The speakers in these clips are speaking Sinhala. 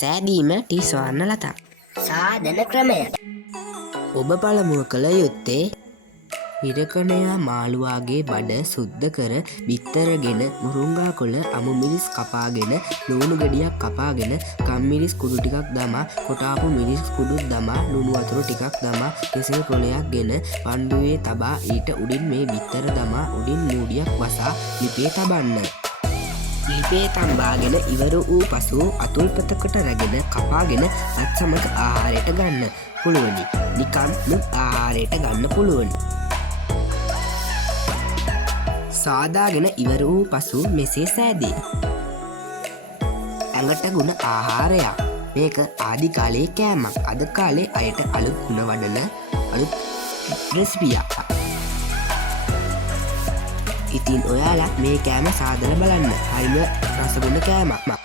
සෑදීම ටිස්වන්න ලතා. සාධන ක්‍රමය. ඔබ පළමුව කළ යුත්තේ හිරකණයා මාළුවාගේ බඩ සුද්ධ කර බිත්තරගෙන මුරුංගා කොළ අමුමිරිස් කපාගෙන ලූණු ගෙඩියක් කපාගෙන කම්මිරිස් කුඩු ටිකක් දමා කොටාපු මිරිස් කුඩුත් දමා ලුණු වතුර ටිකක් දමා කෙසෙල් කොළයක් ගෙන පණ්ඩුවේ තබා ඊට උඩින් මේ බිත්තර දමා උඩින් මූඩියක් වසා ලිපේ තබන්න. ලිපේ තම්බාගෙන ඉවර වූ පසු අතුල්පතකට රැගෙන කපාගෙන අත් සමග ආහාරයට ගන්න පුළුවනි. නිකන් ආහාරයට ගන්න පුළුවනි. සාදාගෙන ඉවර වූ පසු මෙසේ සෑදේ. ඇඟට ගුණ ආහාරයක්. මේක ආදි කාලයේ කෑමක්. අද කාලේ අයට අලුත් ගුණ වඩන අලුත් රෙසිපියක්. ඉතින් ඔයාලා මේ කෑම සාදලා බලන්න. හරිම රසගුණ කෑමක්.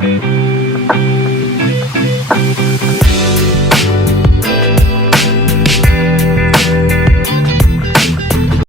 Thank you.